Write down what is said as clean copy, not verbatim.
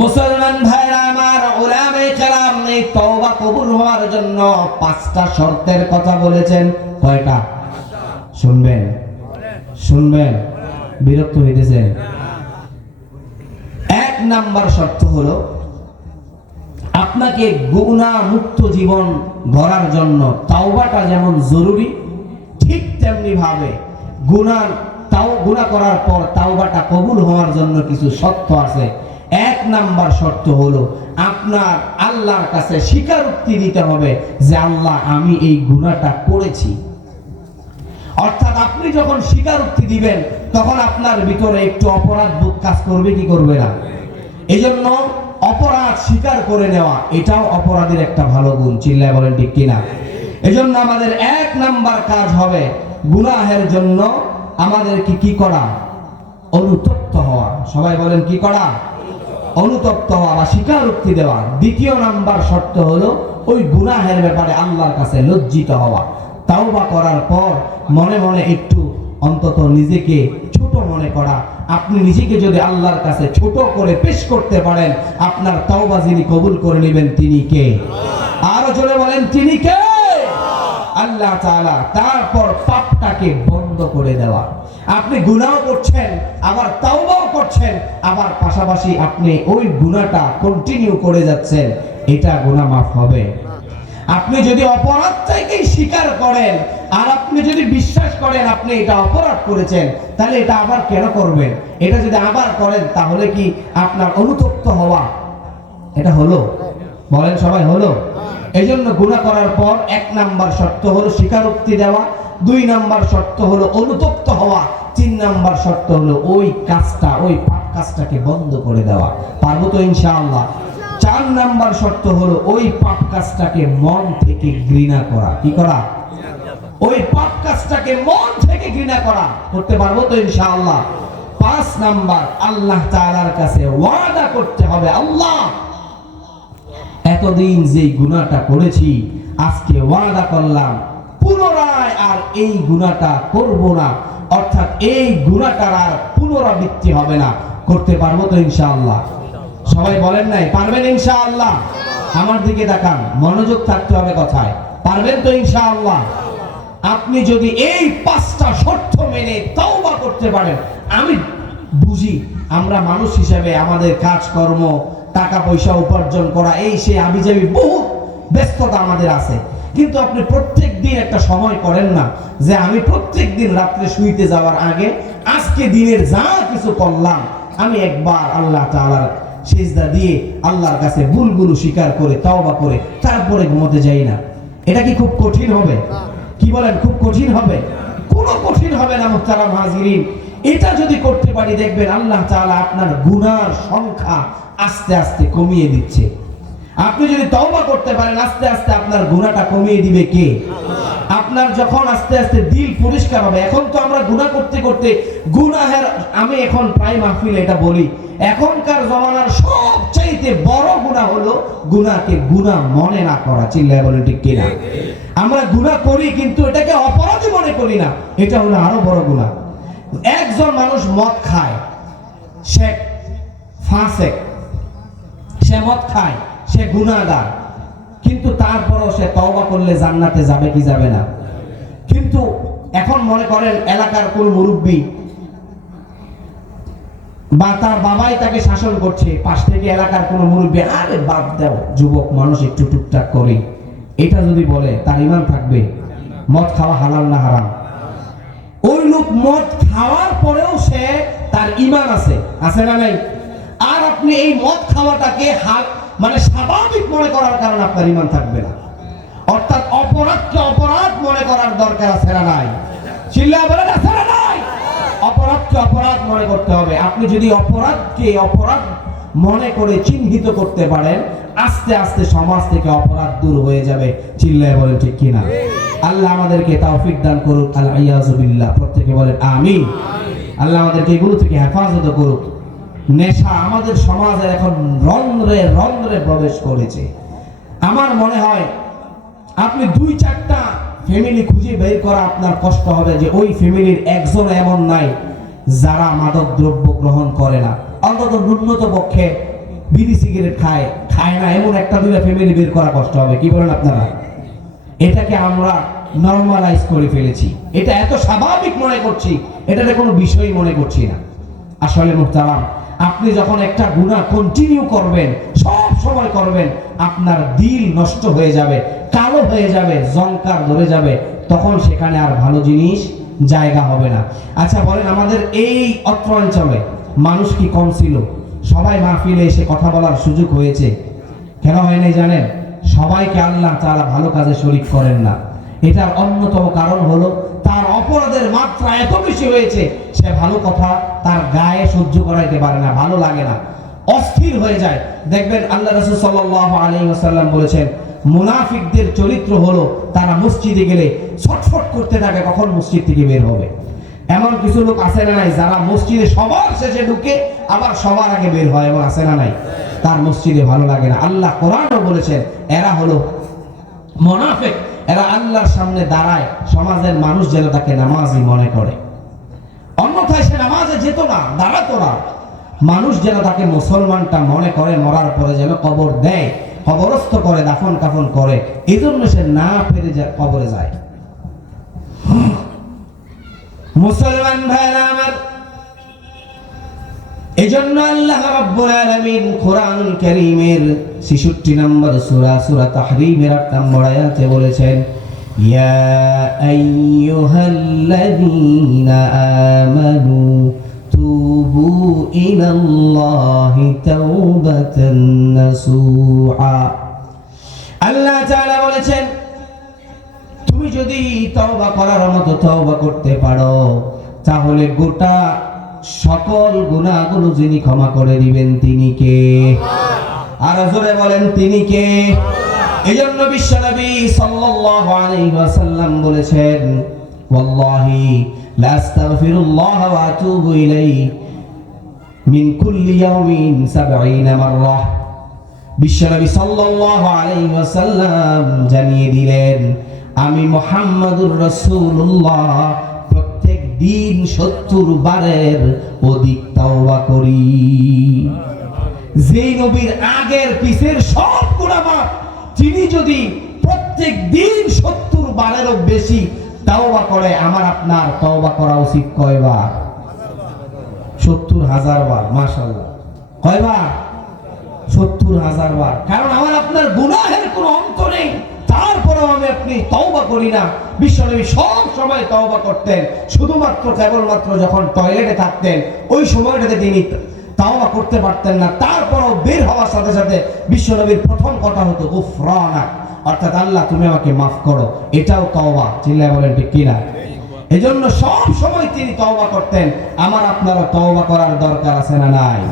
মুসলমান ভাইরা আমার, উলামায়ে কেরাম এই তওবা কবুল হওয়ার জন্য 5টা শর্তের কথা বলেছেন। কয়টা? শুনবেন শুনবেন, বিরক্ত হইতেছেন। 1 নাম্বার শর্ত হলো, আপনাকে গুনাহ মুক্ত জীবন গড়ার জন্য তাওবাটা যেমন জরুরি, ঠিক তেমনি ভাবে গুনাহ করার পর তাওবাটা কবুল হওয়ার জন্য কিছু শর্ত আছে। 1 নাম্বার শর্ত হলো, আপনার আল্লাহর কাছে স্বীকারোক্তি দিতে হবে যে আল্লাহ, আমি এই গুনাহটা করেছি। অর্থাৎ আপনি যখন স্বীকারোক্তি দিবেন, তখন আপনার ভিতরে একটু অপরাধ বোধ কাজ করবে কি করবে না? এজন্য অপরাধ স্বীকার করে নেওয়া, এটাও অপরাধের একটা ভালো গুণ। চিল্লায় বলেন ঠিক কিনা? এজন্য আমাদের 1 নাম্বার কাজ হবে, গুনাহের জন্য আমাদেরকে কি করা? অনুতপ্ত হওয়া। সবাই বলেন কি করা? অনুতপ্ত হওয়া বা স্বীকারোক্তি দেওয়া। 2 নাম্বার শর্ত হলো, ওই গুনাহের ব্যাপারে আল্লাহর কাছে লজ্জিত হওয়া। তাওবা করার পর মনে মনে একটু অন্তত নিজেকে ছোট মনে করা। আপনি নিজেকে যদি আল্লাহর কাছে ছোট করে পেশ করতে পারেন, আপনার তাওবা যিনি কবুল করে নেবেন তিনি কে? আরো জোরে বলেন, তিনি কে? আল্লাহ তাআলা। তারপর পাপটাকে বন্ধ করে দেওয়া। আপনি গুনাহ করছেন, আবার তাওবাও করছেন, আবার পাশাপাশি আপনি ওই গুনাহটা কন্টিনিউ করে যাচ্ছেন, এটা গুনাহ মাফ হবে? আপনি যদি অপরাধটাকে স্বীকার করেন আর আপনি যদি বিশ্বাস করেন আপনি এটা অপরাধ করেছেন, তাহলে এটা আবার কেন করবেন? এটা যদি আবার করেন, তাহলে কি আপনার অনুতপ্ত হওয়া এটা হলো? বলেন সবাই, হলো? এই জন্য গুনাহ করার পর 1 নাম্বার শর্ত হলো স্বীকারোক্তি দেওয়া, 2 নাম্বার শর্ত হলো অনুতপ্ত হওয়া, 3 নাম্বার শর্ত হলো ওই কাজটা, ওই পাপ কাজটাকে বন্ধ করে দেওয়া। পারবো তো ইনশাআল্লাহ? 4 নাম্বার শর্ত হলো ওই পাপ কাজটাকে মন থেকে ঘৃণা করা। কি করা? ওই পাপ কাজটাকে মন থেকে ঘৃণা করা। করতে পারবো তো ইনশাআল্লাহ? 5 নাম্বার, আল্লাহ তাআলার কাছে ওয়াদা করতে হবে, আল্লাহ, এতদিন যেই গুনাহটা করেছি, আজকে ওয়াদা করলাম পুনরায় আর এই গুনাহটা করব না। অর্থাৎ এই গুনাহটার আর পুনরাবৃত্তি হবে না। করতে পারবো তো ইনশাআল্লাহ? সবাই বলেন নাই পারবেন ইনশাআল্লাহ? আমার দিকে তাকান, মনোযোগ থাকতে হবে কথায়। পারবেন তো ইনশাআল্লাহ? আপনি যদি এই 5টা শর্ত মেনে তাওবা করতে পারেন, আমি বুঝি আমরা মানুষ হিসেবে আমাদের কাজকর্ম, টাকা পয়সা উপার্জন করা, এই সে আবিজাবি বহু ব্যস্ততা আমাদের আছে, কিন্তু আপনি প্রত্যেক দিন একটা সময় করেন না যে আমি প্রত্যেক দিন রাত্রে শুইতে যাওয়ার আগে আজকে দিনের যা কিছু করলাম আমি একবার আল্লাহ তাআলার সিজদা দিয়ে আল্লাহর কাছে ভুলগুলো স্বীকার করে তাওবা করে তারপরে ঘুমোতে যাই না? এটা কি খুব কঠিন হবে? কি বলেন, খুব কঠিন হবে? কোনো কঠিন হবে না মুহতারাম হাজিরিন। এটা যদি করতে পারি, দেখবেন আল্লাহ তাআলা আপনার গুনার সংখ্যা আস্তে আস্তে কমিয়ে দিচ্ছে। আপনি যদি তওবা করতে পারেন, আস্তে আস্তে আপনার গুনাহটা কমিয়ে দিবে কে? আপনার যখন আস্তে আস্তে দিল পরিষ্কার হবে। এখন তো আমরা গুনাহ করতে করতে গুনাহের, আমি এখন প্রায় মাহফিলে এটা বলি, এখনকার জমানার সবচাইতে বড় গুনাহ হলো গুনাহকে গুনাহ মনে না করা। চিল্লায় বলেন ঠিক কিনা? আমরা গুনাহ করি কিন্তু এটাকে অপরাধী মনে করি না, এটা হলো আরো বড় গুনাহ। একজন মানুষ মদ খায়, সে ফাসেক, সে মদ খায়, সে গুনাহগার, কিন্তু তারপরও সে তওবা করলে জান্নাতে যাবে কি যাবে না? কিন্তু এখন মনে করেন এলাকার কোন মুরব্বী বা তার বাবাই তাকে শাসন করছে, পাশ থেকে এলাকার কোন মুরব্বী, আরে বাদ দাও যুবক মানুষ, একটু টুকটাক করি, এটা যদি বলে, তার ঈমান থাকবে? মদ খাওয়া হালাল না হারাম? ওই লোক মদ খাওয়ার পরেও সে, তার ঈমান আছে, আছে না নাই? আর আপনি এই মদ খাওয়াটাকে মানে স্বাভাবিক মনে করার কারণে আপনার ঈমান থাকবে না। অর্থাৎ অপরাধকে অপরাধ মনে করার দরকার আছে না নাই? চিল্লায় বলেন আছে না নাই? অপরাধকে অপরাধ মনে করতে হবে। আপনি যদি অপরাধকে অপরাধ মনে করে চিহ্নিত করতে পারেন, আস্তে আস্তে সমাজ থেকে অপরাধ দূর হয়ে যাবে। চিল্লায় বলেন ঠিক কিনা? আল্লাহ আমাদেরকে তৌফিক দান করুক। আল-ইয়াযু বিল্লাহ। প্রত্যেকে বলেন আমিন। আল্লাহ আমাদেরকে এগুলো থেকে হেফাজত করুক। নেশা আমাদের সমাজে এখন রন্ধ্রে রন্ধ্রে প্রবেশ করেছে। আমার মনে হয় আপনি 2-4টা ফ্যামিলি খুঁজে বের করা আপনার কষ্ট হবে যে ওই ফ্যামিলির একজন এমন নাই যারা মাদক দ্রব্য গ্রহণ করে না। অন্তত ন্যূনতম পক্ষে বিড়ি সিগারেট খায়, খায় না এমন একটা দুইটা ফ্যামিলি বের করা কষ্ট হবে। কি বলেন আপনারা? এটাকে আমরা নরমালাইজ করে ফেলেছি, এটা এত স্বাভাবিক মনে করছি, এটাতে কোনো বিষয় মনে করছি না। আসলে মুহতারাম, আপনি যখন একটা গুনাহ কন্টিনিউ করবেন, সব সময় করবেন, আপনার দিল নষ্ট হয়ে যাবে, কালো হয়ে যাবে, জংকার ধরে যাবে, তখন সেখানে আর ভালো জিনিস জায়গা হবে না। আচ্ছা বলেন, আমাদের এই অত্র অঞ্চলে মানুষ কি কম ছিল? সবাই মাহফিলে এসে কথা বলার সুযোগ হয়েছে। কেন হয় নাই জানেন? সবাইকে আল্লাহ তাআলা ভালো কাজে শরীক করেন না। এটার অন্যতম কারণ হলো তার অপরাধের মাত্রা এত বেশি হয়েছে, সে ভালো কথা তার গায়ে সহ্য করাইতে পারে না, ভালো লাগে না, অস্থির হয়ে যায়। দেখবেন আল্লাহ রাসূল সাল্লাল্লাহু আলাইহি ওয়াসাল্লাম বলেছেন, মুনাফিকদের চরিত্র হলো তারা মসজিদে গেলে ছটফট করতে থাকে কখন মসজিদ থেকে বের হবে। এমন কিছু লোক আছে না নাই যারা মসজিদে সবার শেষে ঢুকে আবার সবার আগে বের হয়, এমন আছে না নাই? তার মসজিদে ভালো লাগে না। আল্লাহ কোরআনও বলেছেন এরা হলো মুনাফিক, এরা আল্লাহর সামনে দাঁড়ায়, সমাজের মানুষ যেন তাকে নামাজি মনে করে, অন্যথায় সে নামাজে যেত না, দাঁড়াতো না। মানুষ যেন তাকে মুসলমানটা মনে করে, মরার পরে যেন কবর দেয়, কবরস্থ করে, দাফন কাফন করে, এই জন্য সে না পেরে কবরে যায়। মুসলমান ভাইরা আমার, এজন্য আল্লাহ রাব্বুল আলামিন কোরআনুল কারীমের 66 নম্বর সূরা, সূরা তাহরীমের 8 নম্বর আয়াতে বলেছেন, ইয়া আইয়ুহাল্লাযীনা আমানু তুবু ইলাল্লাহি তাওবাতান নাসুহা। আল্লাহ তাআলা বলেছেন, তুমি যদি তওবা করার মতো তওবা করতে পারো, তাহলে গোটা সকল গুনাহগুলো যিনি ক্ষমা করে দিবেন তিনি কে? আর জোরে বলেন তিনি কে? এজন্য বিশ্বনবী সাল্লাল্লাহু আলাইহি ওয়াসাল্লাম বলেছেন, ওয়াল্লাহি লা আস্তাগফিরুল্লাহ ওয়া আতুবু ইলাইহি মিন কুল্লি ইয়াউমিন 70 মাররা। বিশ্বনবী সাল্লাল্লাহু আলাইহি ওয়াসাল্লাম জানিয়ে দিলেন, আমি মুহাম্মাদুর রাসূলুল্লাহ প্রত্যেক দিন 70 বারের অধিক তওবা করি। যেই নবীর আগের পিছের সব গুনাহ মাফ, তিনি যদি প্রত্যেক দিন 70 বারেরও বেশি তওবা করে, আমার আপনার তওবা করা উচিত কয়বার? 70,000 বার। মাশাআল্লাহ, কয়বার? 70,000 বার। কারণ আমার আপনার গুনাহের কোনো অন্ত নেই, তারপরেও আমি আপনি তওবা করি না। বিশ্বনবী সব সময় তওবা করতেন, শুধুমাত্র কেবলমাত্র যখন টয়লেটে থাকতেন ওই সময়টাতে তিনি তওবা করতে পারতেন না। তারপরেও বের হওয়ার সাথে সাথে বিশ্বনবীর প্রথম কথা হতো গুফরানাক, অর্থাৎ আল্লাহ তুমি আমাকে মাফ করো। এটাও তওবা। চিল্লায় বলেন ঠিক কিনা? এজন্য সব সময় তিনি তওবা করতেন। আমার আপনারও তওবা করার দরকার আছে না নাই?